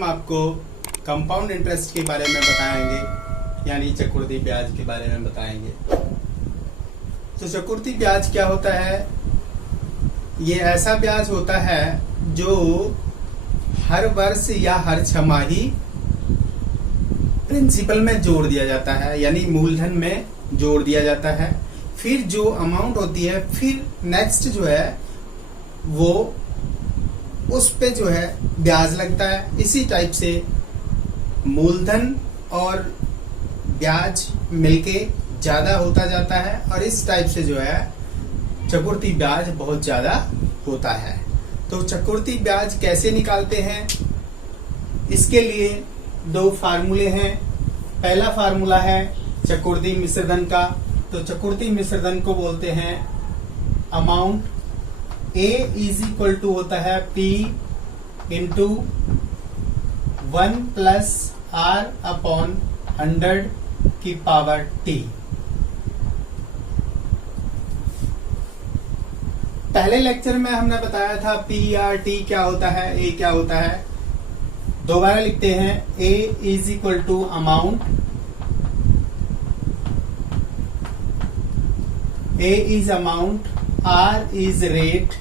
हम आपको compound interest के बारे में बताएंगे, यानी चक्रवृद्धि ब्याज के बारे में बताएंगे। तो चक्रवृद्धि ब्याज क्या होता है? ये ऐसा ब्याज होता है जो हर वर्ष या हर छमाही प्रिंसिपल में जोड़ दिया जाता है, यानी मूलधन में जोड़ दिया जाता है। फिर जो अमाउंट होती है, फिर नेक्स्ट जो है वो उस पे जो है ब्याज लगता है। इसी टाइप से मूलधन और ब्याज मिलके ज्यादा होता जाता है और इस टाइप से जो है चक्रवृद्धि ब्याज बहुत ज्यादा होता है। तो चक्रवृद्धि ब्याज कैसे निकालते हैं, इसके लिए दो फार्मूले हैं। पहला फार्मूला है चक्रवृद्धि मिश्रधन का। तो चक्रवृद्धि मिश्रधन को बोलते हैं amount A is equal to होता है P into 1 plus R upon 100 की पावर T। पहले लेक्चर में हमने बताया था P R T क्या होता है, A क्या होता है। दोबारा लिखते हैं A is equal to amount, A is amount, R is rate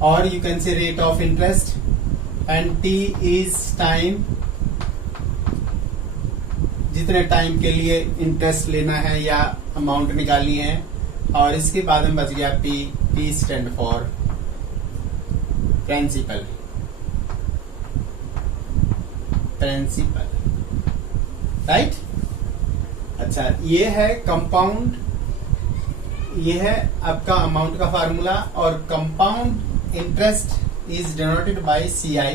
or you can say rate of interest and T is time, जितने टाइम के लिए इंटरेस्ट लेना है या अमाउंट निकालनी है। और इसके बाद में बच गया P, P stand for principal, right. अच्छा, ये है कंपाउंड, ये है आपका अमाउंट का फार्मूला। और compound interest is denoted by CI।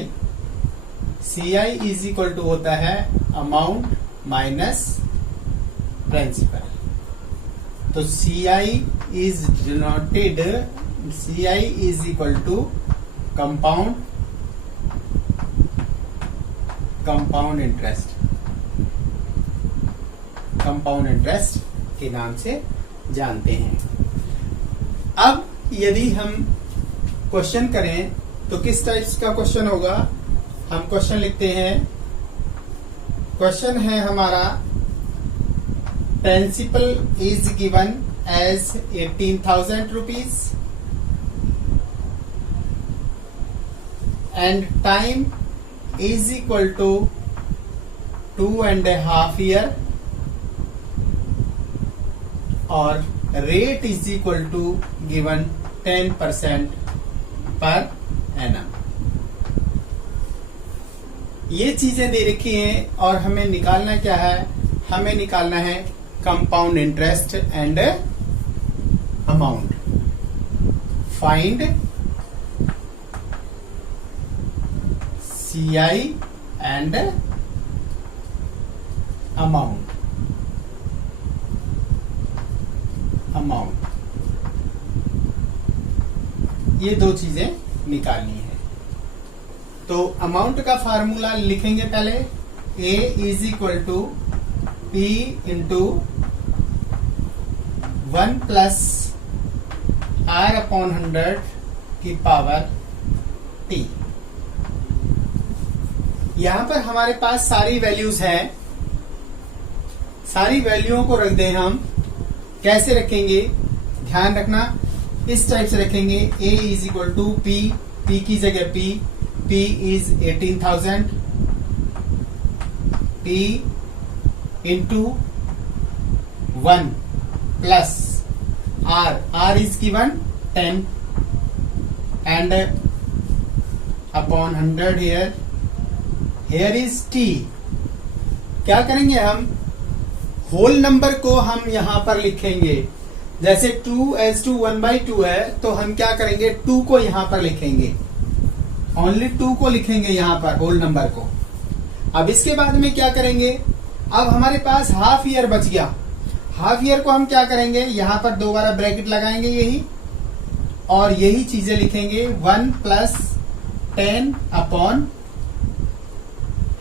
CI is equal to होता है अमाउंट माइनस प्रिंसिपल। तो CI is denoted, CI is equal to compound interest के नाम से जानते हैं। अब यदि हम क्वेश्चन करें तो किस टाइप का क्वेश्चन होगा? हम क्वेश्चन लिखते हैं। क्वेश्चन है हमारा principal is given as 18,000 rupees and time is equal to 2.5 year और rate is equal to given 10% per annum. ये चीजें दे रखी हैं और हमें निकालना क्या है? हमें निकालना है compound interest and amount. Find CI and amount. ये दो चीजें निकालनी है। तो अमाउंट का फार्मूला लिखेंगे पहले। A is equal to P into 1 plus R upon 100 की पावर T। यहां पर हमारे पास सारी वैल्यूज हैं। सारी वैल्यूओं को रख दें हम। कैसे रखेंगे? ध्यान रखना, इस टाइप से रखेंगे। A is equal to P, P की जगह P is 18,000, P into 1 plus R is given 10 and upon 100 here is T। क्या करेंगे हम? होल नंबर को हम यहां पर लिखेंगे। जैसे 2 1/2 है तो हम क्या करेंगे? 2 को यहां पर लिखेंगे, ओनली 2 को लिखेंगे यहां पर होल नंबर को। अब इसके बाद में क्या करेंगे? अब हमारे पास हाफ ईयर बच गया। हाफ ईयर को हम क्या करेंगे? यहां पर दोबारा ब्रैकेट लगाएंगे यही, और यही चीजें लिखेंगे 1 प्लस 10 अपॉन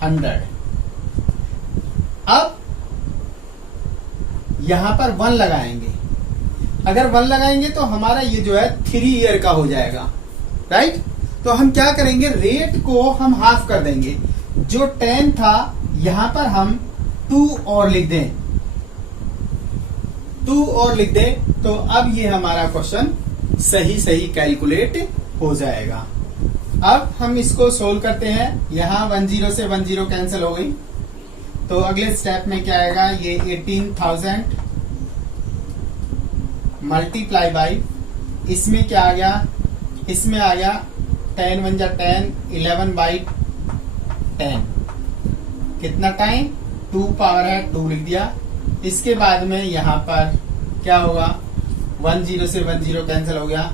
100। अब यहां पर 1 लगाएंगे। अगर 1 लगाएंगे तो हमारा ये जो है 3 ईयर का हो जाएगा, राइट। तो हम क्या करेंगे, रेट को हम हाफ कर देंगे। जो 10 था यहां पर हम 2 और लिख दें, 2 और लिख दें, तो अब ये हमारा क्वेश्चन सही कैलकुलेट हो जाएगा। अब हम इसको सोल्व करते हैं। यहां 10 से 10 कैंसिल हो गई, तो अगले स्टेप में क्या आएगा, ये 18,000 मल्टीप्लाई बाई, इसमें क्या आ गया, इसमें आ गया 10 1 जा 10, 11 बाई 10, कितना टाइम, 2 पावर है 2 लिख दिया। इसके बाद में यहां पर क्या होगा, 10 से 10 कैंसिल हो गया,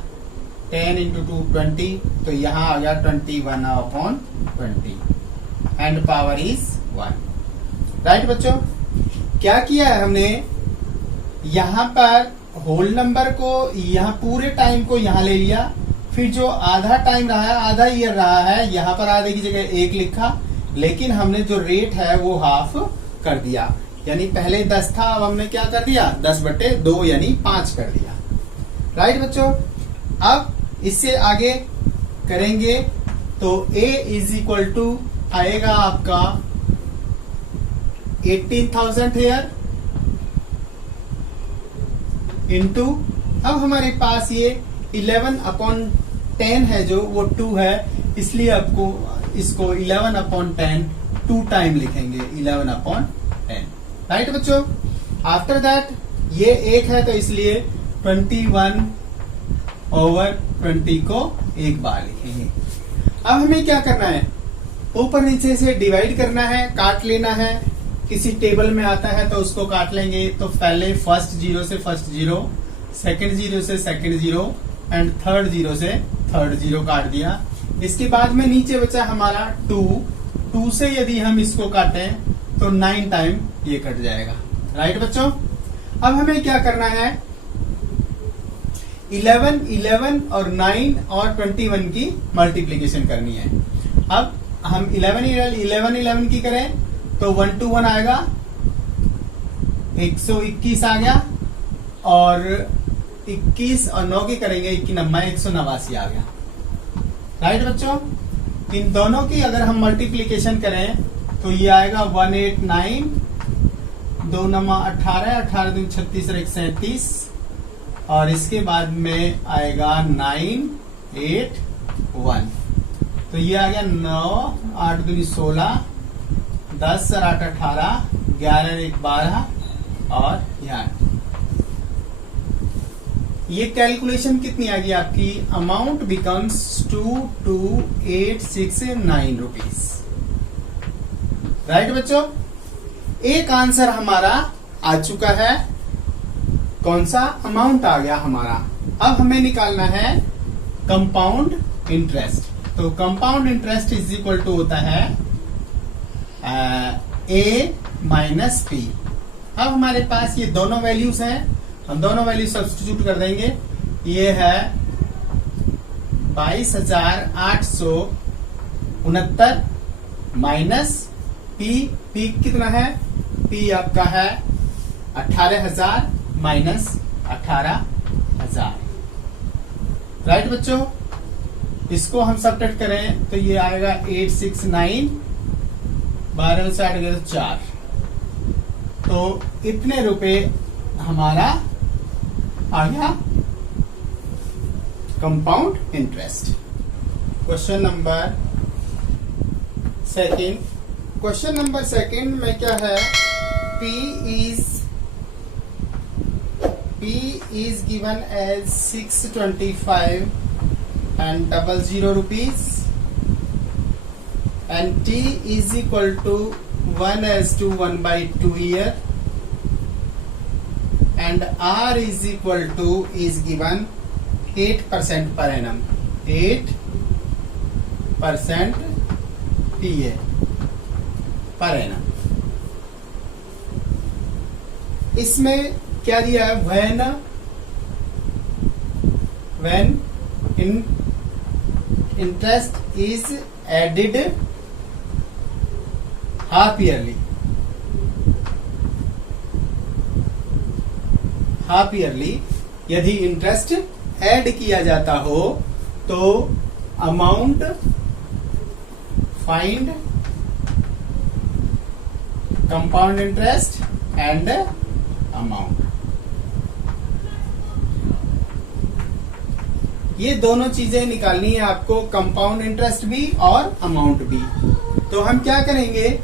10 इंटू 2 20, तो यहां आ गया 21/20 एंड पावर इज 1। राइट बच्चों, क्या किया है हमने, यहां पर होल नंबर को, यहां पूरे टाइम को यहां ले लिया, फिर जो आधा टाइम रहा है, आधा ईयर रहा है, यहां पर आधे की जगह 1 लिखा, लेकिन हमने जो रेट है वो हाफ कर दिया। यानी पहले 10 था, अब हमने क्या कर दिया, 10/2 यानी 5 कर दिया। राइट बच्चों, अब इससे आगे करेंगे तो A इज इक्वल टू आएगा आपका 18,000 हेयर इंटू, अब हमारे पास ये 11/10 है, जो वो 2 है, इसलिए आपको इसको 11/10 2 टाइम लिखेंगे, 11/10। राइट बच्चों, आफ्टर दैट ये 1 है, तो इसलिए 21/20 को एक बार लिखेंगे। अब हमें क्या करना है, ऊपर नीचे से डिवाइड करना है, काट लेना है। किसी टेबल में आता है तो उसको काट लेंगे। तो पहले फर्स्ट 0 से फर्स्ट 0, सेकंड 0 से सेकंड 0 एंड थर्ड 0 से थर्ड 0 काट दिया। इसके बाद में नीचे बचा हमारा 2 से यदि हम इसको काटें तो 9 टाइम ये कट जाएगा। राइट बच्चों, अब हमें क्या करना है, 11 और 9 और 21 की मल्टीप्लीकेशन करनी है। अब हम 11 की करें तो 1 to 1 आएगा, 121 आ गया, और 21 और 9 की करेंगे 189 आ गया। राइट बच्चों, इन दोनों की अगर हम मल्टीप्लीकेशन करें तो ये आएगा 189, 2 नमा 18, 18 दूनी 36 और 1 37, और इसके बाद में आएगा 981, तो ये आ गया 9, 8 दूनी 16, 10 और 8 18, 11 और 1 12, और यहाँ ये कैलकुलेशन कितनी आ गई आपकी, अमाउंट बिकम्स 22,869 रुपीज। राइट बच्चों, एक आंसर हमारा आ चुका है। कौन सा अमाउंट आ गया हमारा। अब हमें निकालना है कंपाउंड इंटरेस्ट। तो compound interest is equal to होता है A माइनस P। अब हमारे पास ये दोनों वैल्यूज हैं, हम दोनों वैल्यू सब्स्टिट्यूट कर देंगे। ये है 22,869 माइनस P कितना है, P आपका है 18,000 माइनस 18,000। राइट बच्चों, इसको हम सब्ट्रैक्ट करें तो ये आएगा 869, 12 में 60 गए तो 4, तो इतने रुपए हमारा आ गया compound interest. Question number second में क्या है, P is given as 625 and 00 rupees, and T is equal to 1/2 year, and R is equal to is given 8% per annum, 8% PA per annum। इसमें क्या दिया है, when interest is added half yearly, यदि interest add किया जाता हो तो amount, find compound interest and amount. ये दोनों चीजें निकालनी है आपको, कंपाउंड इंटरेस्ट भी और अमाउंट भी। तो हम क्या करेंगे,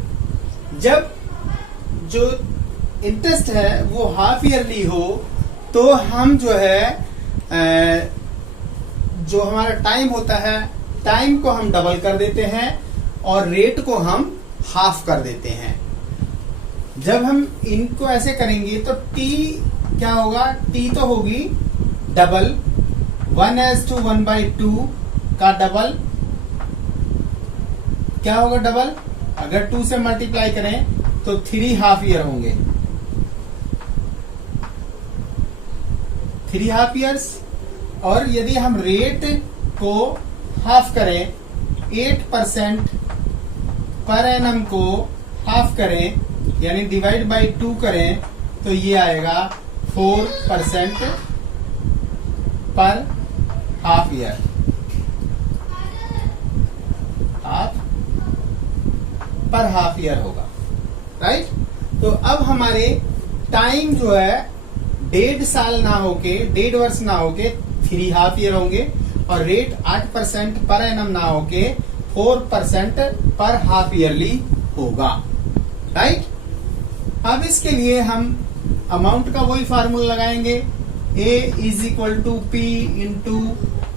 जब जो इंटरेस्ट है वो हाफ ईयरली हो तो हम जो है जो हमारा टाइम होता है, टाइम को हम डबल कर देते हैं और रेट को हम हाफ कर देते हैं। जब हम इनको ऐसे करेंगे तो टी क्या होगा, टी तो होगी डबल, 1:1/2 का डबल क्या होगा, डबल। अगर 2 से मल्टीप्लाई करें तो 3 हाफ ईयर होंगे, 3 हाफ ईयर्स। और यदि हम रेट को हाफ करें, 8% पर एनम को हाफ करें यानी डिवाइड बाय 2 करें तो ये आएगा 4% पर हाफ ईयर, पर हाफ ईयर होगा, राइट। तो अब हमारे टाइम जो है 1.5 साल ना होके, 1.5 वर्ष ना होके 3 हाफ ईयर होंगे, और रेट 8% पर एनम ना होके 4% पर हाफ ईयरली होगा, राइट। अब इसके लिए हम अमाउंट का वही फार्मूला लगाएंगे, A = P ×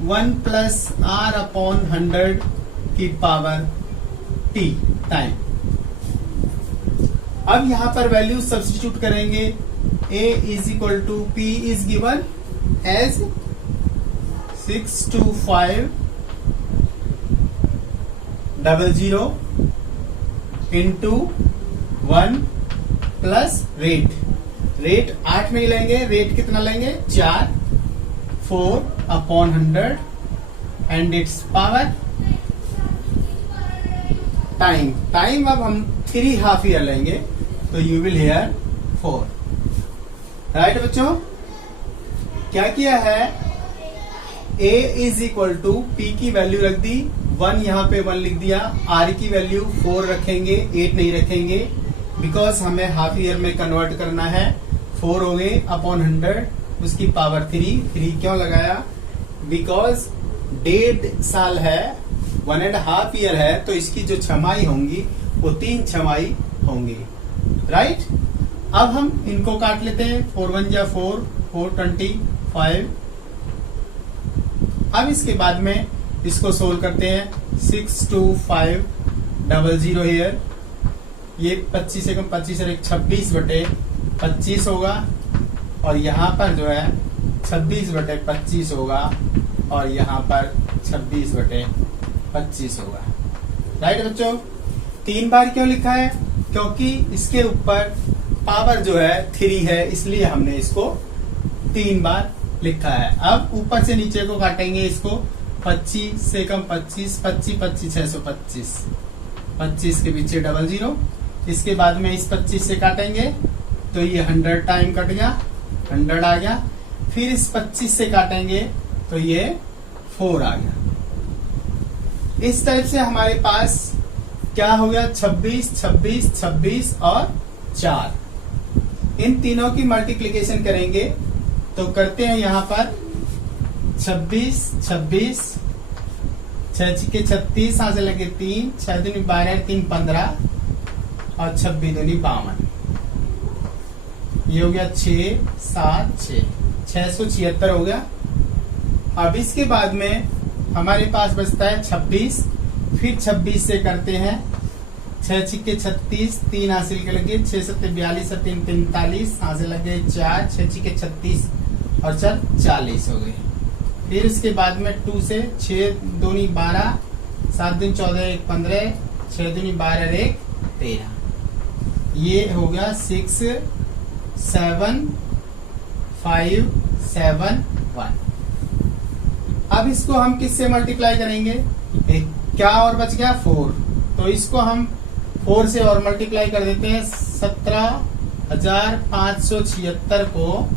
1 + R/100 की पावर T टाइम। अब यहां पर वैल्यू सब्स्टिट्यूट करेंगे। A = P is given as 62500 into 1 plus rate 8 नहीं लेंगे, रेट कितना लेंगे 4, 4/100 एंड इट्स पावर टाइम अब हम 3 हाफ ईयर लेंगे तो यू विल हियर 4, राइट बच्चों। क्या किया है, A = P की वैल्यू रख दी, 1 यहाँ पे 1 लिख दिया, R की वैल्यू 4 रखेंगे, 8 नहीं रखेंगे, बिकॉज हमें हाफ ईयर में कन्वर्ट करना है। 4 हो गए अपॉन 100, उसकी पावर 3 क्यों लगाया, बिकॉज 1.5 साल है, 1.5 ईयर है, तो इसकी जो छमाई होंगी वो 3 छमाई होंगी, राइट। अब हम इनको काट लेते हैं, 4 × 1 = 4, 425। अब इसके बाद में इसको सोल्व करते हैं, 62500 हियर, ये 25 से कम 25 और 26/25 होगा, और यहाँ पर जो है 26/25 होगा, और यहाँ पर 26/25 होगा, राइट बच्चों। 3 बार क्यों लिखा है, क्योंकि इसके ऊपर पावर जो है 3 है, इसलिए हमने इसको 3 बार लिखा है। अब ऊपर से नीचे को काटेंगे इसको, 25 से कम 25, 25 25 625, 25 के पीछे 00, इसके बाद में इस 25 से काटेंगे तो ये 100 टाइम कट गया, 100 आ गया, फिर इस 25 से काटेंगे तो ये 4 आ गया। इस टाइप से हमारे पास क्या हो गया, 26 26 26 और 4। इन तीनों की मल्टीप्लीकेशन करेंगे तो करते हैं यहाँ पर 26 26, 6 के 36, यहाँ से लगे 3, 6 दूनी 12, 3 15 और 26 दूनी 52, ये हो गया 6 7 6, 676 हो गया। अब इसके बाद में हमारे पास बचता है 26, फिर 26 से करते हैं 6 छिक्के 36, 3 हासिल के लगे, 6 7 42 और 3 45, यहाँ से लगे 4, 6 छिक्के 36 और 4 40 हो गए। फिर इसके बाद में 2 से 6 दूनी 12, 7 दूनी 14, 1 15, 6 दूनी 12, 1 13, ये हो गया 6 7 5 7 1। अब इसको हम किससे मल्टीप्लाई करेंगे, क्या और बच गया 4, तो इसको हम 4 से और मल्टीप्लाई कर देते हैं। 17,576 को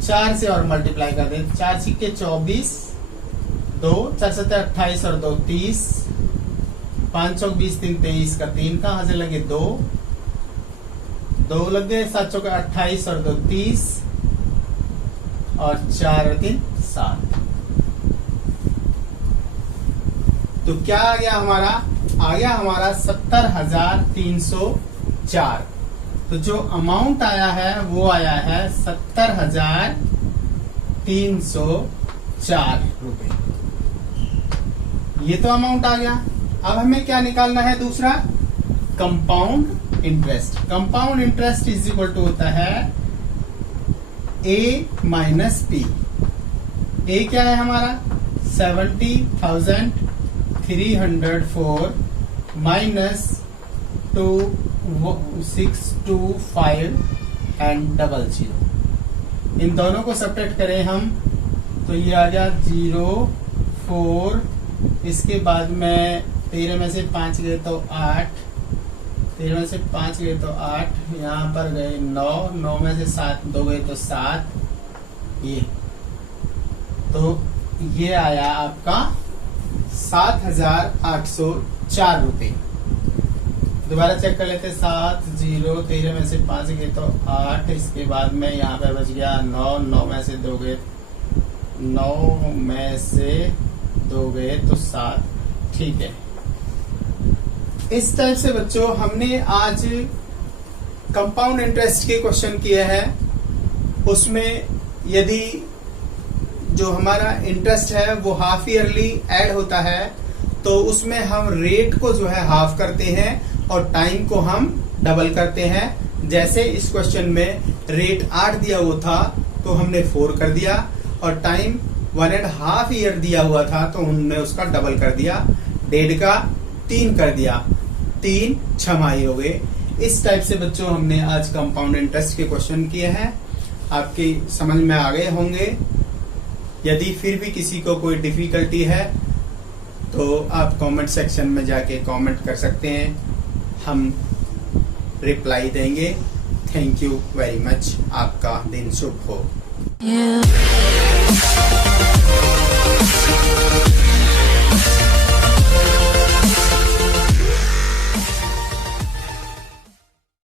4 से और मल्टीप्लाई कर देते, 4 छिक्के 24, 2 4 7 28 और 2 30, 5 चौक 20 3 23 का 3 कहां से लगे 2 लग गए, 7 चौक 28 और 2 30 और 4 और 3 7। तो क्या आ गया हमारा? आ गया हमारा 70,304। तो जो अमाउंट आया है वो आया है 70,304 रुपए। ये तो अमाउंट आ गया। अब हमें क्या निकालना है? दूसरा compound interest. Compound interest is equal to होता है A माइनस P। ए क्या है हमारा? 70,304 माइनस 2625 एंड 00। इन दोनों को सब्ट्रैक्ट करें हम तो ये आ गया 0 4, इसके बाद में 13 में से 5 गए तो 8, 13 में से 5 गए तो 8, यहाँ पर गए 9, 9 में से 7 2 गए तो 7। ये आया आपका 7,804 रुपए। दोबारा चेक कर लेते। 7 0, 13 में से 5 गए तो 8, इसके बाद में यहाँ पे बच गया 9, 9 में से 2 गए, 9 में से 2 गए तो 7। ठीक है, इस टाइप से बच्चों हमने आज कंपाउंड इंटरेस्ट के क्वेश्चन किए हैं। उसमें यदि जो हमारा इंटरेस्ट है वो हाफ ईयरली ऐड होता है तो उसमें हम रेट को जो है हाफ करते हैं और टाइम को हम डबल करते हैं। जैसे इस क्वेश्चन में रेट 8 दिया हुआ था तो हमने 4 कर दिया, और टाइम 1.5 ईयर दिया हुआ था तो हमने उसका डबल कर दिया, 1.5 का 3 कर दिया, 3 छमाही हो गए। इस टाइप से बच्चों हमने आज कंपाउंड इंटरेस्ट के क्वेश्चन किए हैं। आपकी समझ में आ गए होंगे। यदि फिर भी किसी को कोई डिफिकल्टी है तो आप कमेंट सेक्शन में जाके कमेंट कर सकते हैं, हम रिप्लाई देंगे। Thank you very much. आपका दिन शुभ हो।